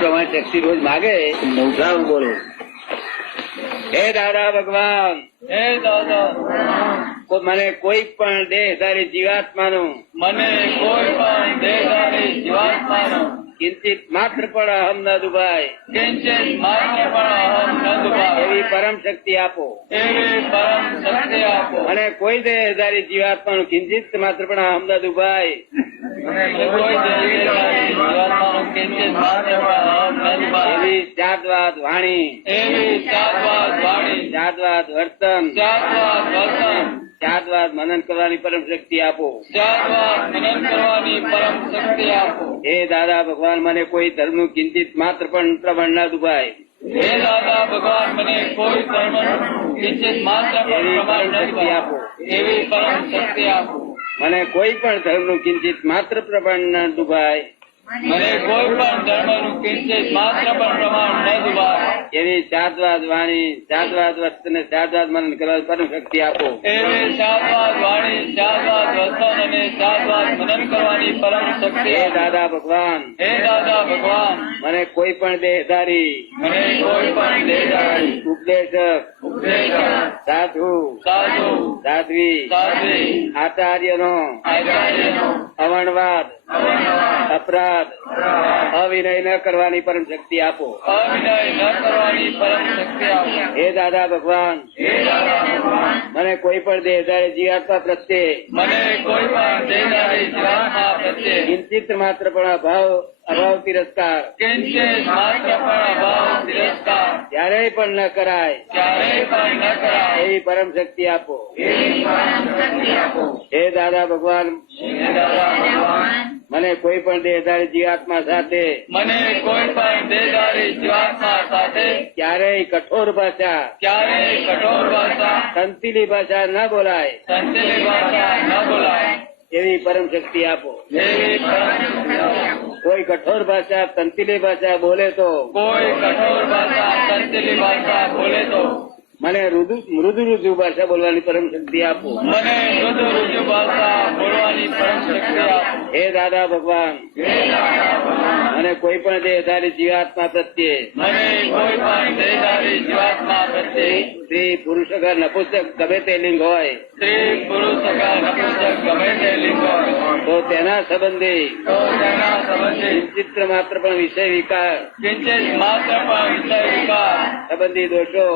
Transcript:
પ્રમાણે ટેક્સી રોજ માગે નવસાવ બોલો. હે દાદા ભગવાન, હે દાદા, મને કોઈ પણ દેહધારી જીવાત્માનું કિંચિત માત્ર પણ અહમ ન દુભાય એવી પરમ શક્તિ આપો. મને કોઈ દેહધારી જીવાત્માનું કિંચિત માત્ર પણ અહમ ન દુભાય એવી જાતવાદ વાણી, જાતવાદ વર્તન, જાતવાદ મનન કરવાની પરમ શક્તિ આપો. હે દાદા ભગવાન, મને કોઈ ધર્મનું કિંચિત માત્ર પણ પ્રમાણ ના દુભાય હે દાદા ભગવાન, મને કોઈ ધર્મ કિંચિત માત્ર પણ પ્રમાણ ન દુભાય એવી પરમ શક્તિ આપો. મને કોઈ પણ ધર્મનું કિંચિત માત્ર પ્રમાણ ન દુભાય મને કોઈ પણ ધર્મનું કિંચિત માત્ર પણ પ્રમાણ ન દુભાય એવી જાતવાદ વાણી, જાતવાદ વર્તન, જાતવાદ મનન કરવાની પરમ શક્તિ આપો. એવી જાતવાદ વાણી, જાતવાદ વર્તન અને જાતવાદ મનન કરવાની પરમ શક્તિ. હે દાદા ભગવાન, હે દાદા ભગવાન, મને કોઈ પણ દેહધારી, મને કોઈ પણ દેહધારી, ઉપદેશક, સાધુ, સાધ્વી, આચાર્યનો અવણવાદ, અપરાધ, અવિનય ન કરવાની પરમ શક્તિ આપો. હે દાદા ભગવાન, મને કોઈ પણ દેહધારી જીવાત્મા પ્રત્યે કિંચિત માત્ર પણ અભાવ તિરસ્કાર ક્યારેય પણ ન કરાય એવી પરમ શક્તિ આપો. હે દાદા ભગવાન, મને કોઈ પણ દેહધારી જીવાત્મા સાથે ક્યારેય કઠોર ભાષા, સંતીલી ભાષા ન બોલાય એવી પરમ શક્તિ આપો. કોઈ કઠોર ભાષા, સંતીલી ભાષા બોલે તો મને મૃદુ ભાષા બોલવાની પરમ શક્તિ આપો. હે દાદા ભગવાન, મને કોઈ પણ દેહધારી જીવાત્મા પ્રત્યે સ્ત્રી, પુરુષ, નપુંસક ગમે તે લિંગ હોય તો તેના સંબંધે કિંચિત માત્ર પણ વિષય વિકાર સંબંધી દોષો